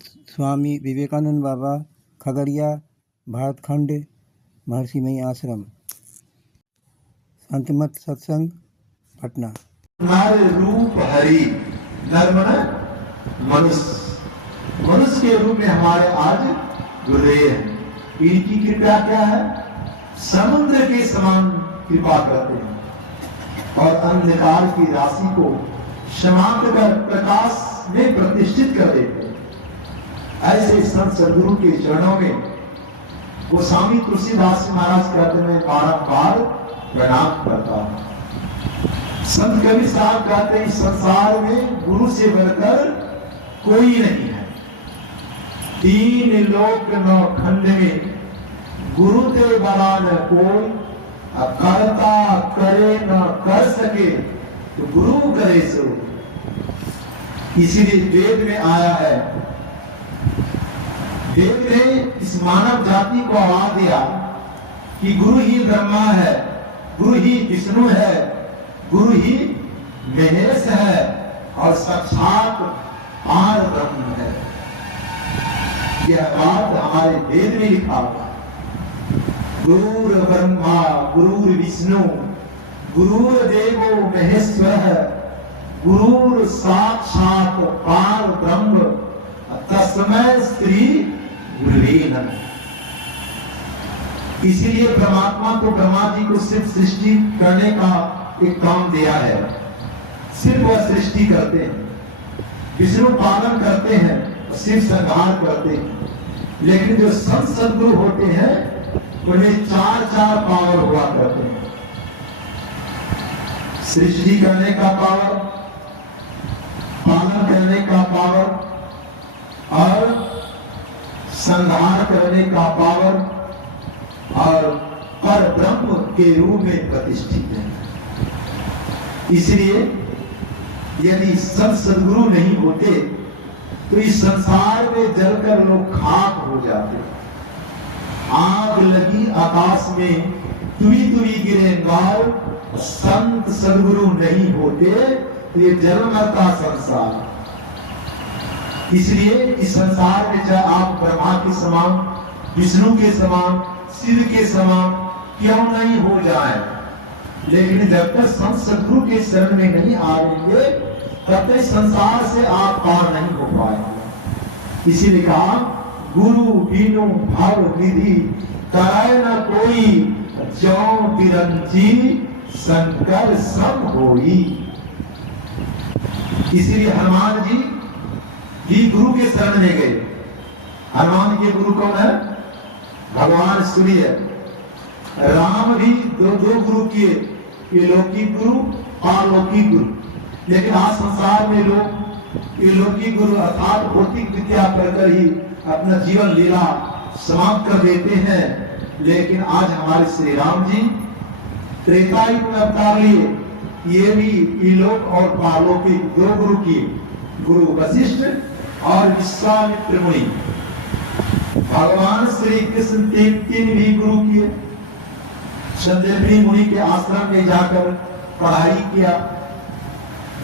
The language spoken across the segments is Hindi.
स्वामी विवेकानंद बाबा, खगड़िया, भारतखंड, महर्षि मई आश्रम, संतमत सत्संग, पटना। नर रूप हरि, नर मन मनुष्य, मनुष्य के रूप में हमारे आज गुरुदेव हैं। इनकी कृपा क्या है? समुद्र के समान कृपा करते हैं और अंधकार की राशि को समाप्त कर प्रकाश में प्रतिष्ठित कर देते हैं। ऐसे संत सदगुरु के चरणों में गोस्वामी तुलसीदास महाराज कहते मैं बारंबार प्रणाम करता हूं। संत कबीर साहब कहते हैं संसार में गुरु से बढ़कर कोई नहीं है। तीन लोक नौ खंड में गुरु ते बड़ा न कोई, करता करे न कर सके तो गुरु करे सो। इसीलिए वेद में आया है, वेद ने इस मानव जाति को आवाज दिया कि गुरु ही ब्रह्मा है, गुरु ही विष्णु है, गुरु ही महेश है और साक्षात पार ब्रह्म है। यह बात हमारे वेद में लिखा हुआ है। गुरुर ब्रह्मा गुरुर विष्णु गुरुर्देवो महेश्वर गुरुर साक्षात पार ब्रह्म तस्मै श्री गुरुवे नमः। इसीलिए परमात्मा को, ब्रह्मा जी को सिर्फ सृष्टि करने का एक काम दिया है। सिर्फ वह सृष्टि करते हैं, विष्णु पालन करते हैं, सिर्फ संहार करते हैं। लेकिन जो संत सदगुरु होते हैं उन्हें चार चार पावर हुआ करते हैं। सृष्टि करने का पावर, पालन करने का पावर और संहार करने का पावर और पर ब्रह्म के रूप में प्रतिष्ठित है। इसलिए यदि संत सदगुरु नहीं होते तो इस संसार में जलकर लोग खाक हो जाते। आग लगी आकाश में तुरी तुरी गिरे गाल, संत सदगुरु नहीं होते तो ये जन्म मरता संसार। इसलिए इस संसार में चाहे आप ब्रह्मा के समान, विष्णु के समान, शिव के समान क्यों नहीं हो जाए, लेकिन जब तक संत सदगुरु के शरण में नहीं आएंगे तब तक संसार से आप पार नहीं हो पाएंगे। इसीलिए कहा गुरु बिनु भव निधि कराए न कोई, जो बिरंची शंकर सब होई। इसीलिए हनुमान जी भी गुरु के शरण में गए। हनुमान के गुरु कौन है? भगवान सूर्य। राम भी दो गुरु किए, ये लौकिक गुरु और लौकिक गुरु। लेकिन आज संसार में लोग ये लौकिक गुरु अर्थात भौतिक विद्या पढ़कर ही अपना जीवन लीला समाप्त कर देते हैं। लेकिन आज हमारे श्री राम जी त्रेता युग में अवतार लिए, ये भी इलोक और पारलौकिक दो गुरु किए, गुरु वशिष्ठ और विश्वामित्र मुनि। भगवान श्री कृष्ण तीन भी गुरु किए। संदेवनी मुनि के आश्रम में जाकर पढ़ाई किया,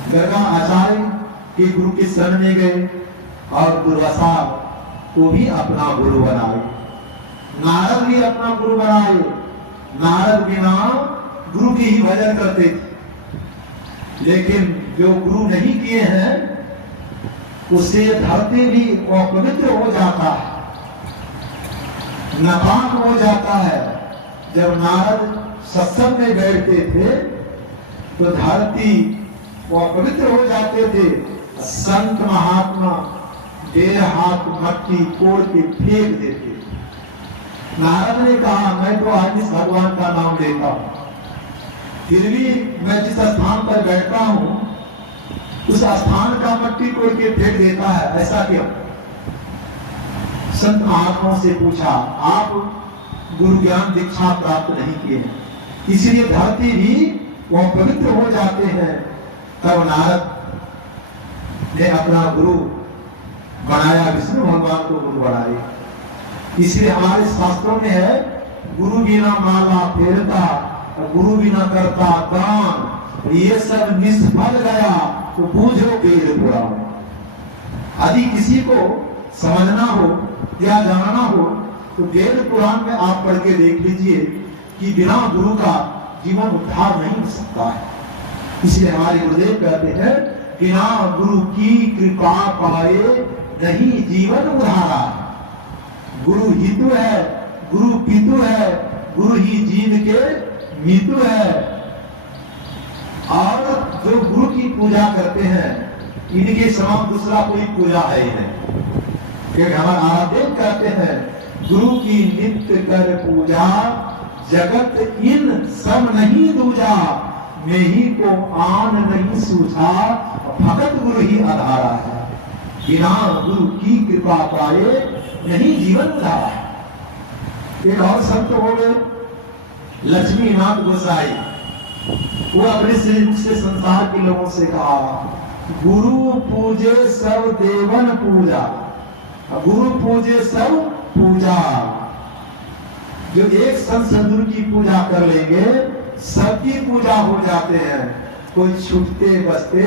गंगा आचार्य के गुरु के शरण में गए और दुर्वासा को भी अपना गुरु बनाए। नारद भी अपना गुरु बनाए। नारद बिना गुरु की ही भजन करते थे। लेकिन जो गुरु नहीं किए हैं उससे धरती भी अपवित्र हो जाता है, नापाक हो जाता है। जब नारद सत्संग में बैठते थे तो धरती वो अपवित्र हो जाते थे। संत महात्मा 1.5 हाथ मट्टी कोड़ के फेंक देते। नारद ने कहा मैं तो आज इस भगवान का नाम लेता हूं, फिर भी मैं जिस स्थान पर बैठता हूं उस स्थान का मट्टी कोड़ के फेंक देता है, ऐसा क्यों? संत महात्माओं से पूछा, आप गुरु ज्ञान दीक्षा प्राप्त नहीं किए, इसलिए धरती भी वो पवित्र हो जाते हैं। तब नारद ने अपना गुरु बनाया, विष्णु भगवान को गुरु बनाए। इसलिए हमारे शास्त्रों में है गुरु बिना माला फेरता, गुरु बिना करता दान, ये सब निष्फल गया तो बूझो बेर पुराण। यदि किसी को समझना हो या जानना हो तो वेद पुराण में आप पढ़ के देख लीजिए कि बिना गुरु का जीवन उद्धार नहीं हो सकता है। इसलिए हमारे गुरुदेव कहते हैं बिना गुरु की कृपा पाए नहीं जीवन उधारा। गुरु हितु है, गुरु पितु है, गुरु ही जीव के मितु है। और जो गुरु की पूजा करते हैं इनके समान दूसरा कोई पूजा है ही नहीं। क्योंकि हमारे आराध्य कहते हैं गुरु की नित्य कर पूजा जगत इन सब नहीं दूजा, में ही को आन नहीं सूझा, भगत गुरु ही आधारा है। बिना गुरु की कृपा पाए नहीं जीवन उधारा है। एक और संत हो गए लक्ष्मीनाथ गोसाई, वो अपने से संसार के लोगों से कहा गुरु पूजे सब देवन पूजा, गुरु पूजे सब पूजा। जो एक संत सदगुरु की पूजा कर लेंगे सबकी पूजा हो जाते हैं, कोई छूटते बसते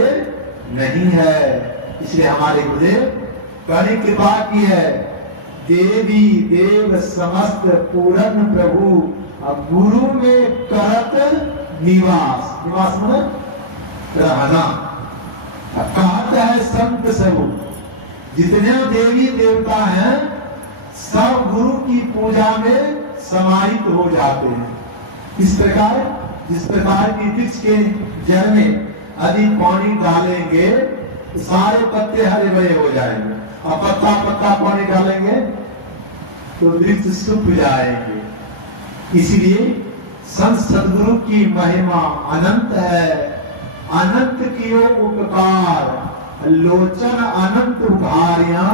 नहीं है। इसलिए हमारे गुरुदेव बड़ी कृपा की है। देवी देव समस्त पूर्ण प्रभु गुरु में करत निवास, निवास मतलब रहना। कहता है संत सब जितने देवी देवता हैं सब गुरु की पूजा में समाहित हो जाते हैं। इस प्रकार जिस प्रकार की वृक्ष के जड़ में यदि पानी डालेंगे तो सारे पत्ते हरे भरे हो जाएंगे, और पत्ता पत्ता पानी डालेंगे तो वृक्ष सूख जाएंगे। इसलिए संत सदगुरु की महिमा अनंत है। अनंत कियो उपकार लोचन अनंत उघारिया,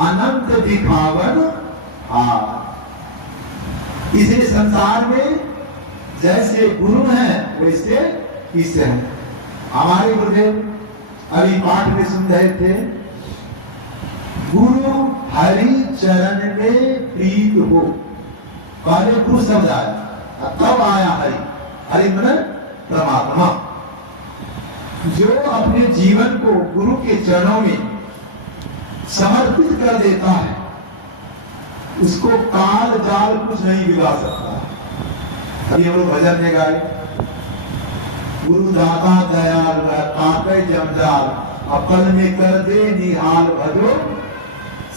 अनंत दिखावन हार। इसलिए संसार में जैसे गुरु हैं वैसे ईश्वर हैं। हमारे गुरुदेव अभी पाठ में सुन रहे थे गुरु हरि चरण में प्रीत हो। पहले गुरु शब्द आया तब आया हरि। हरि मतलब परमात्मा। जो अपने जीवन को गुरु के चरणों में समर्पित कर देता है उसको काल जाल कुछ नहीं बिगाड़ सकता। अभी हम लोग भजन में गाए गुरु दाता दयाल ताकय जमजाल, अपल में कर दे निहाल भजो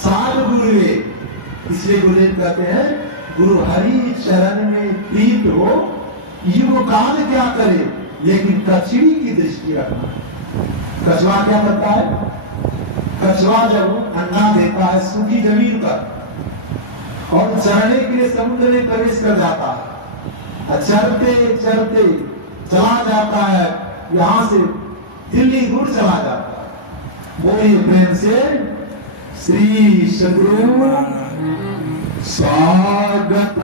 साल गुरुवे। इसलिए गुरुदेव कहते हैं गुरु हरि चरण में प्रीत हो। युग काल क्या करे लेकिन कचड़ी की दृष्टि रखना। कछुआ क्या करता है? कछुआ जब अंडा देता है सूखी जमीन पर और चरने के लिए समुद्र में प्रवेश कर जाता है, चरते चरते चला जाता है, यहां से दिल्ली दूर चला जाता है। बोलिए प्रेम से श्री सद्गुरु स्वागत।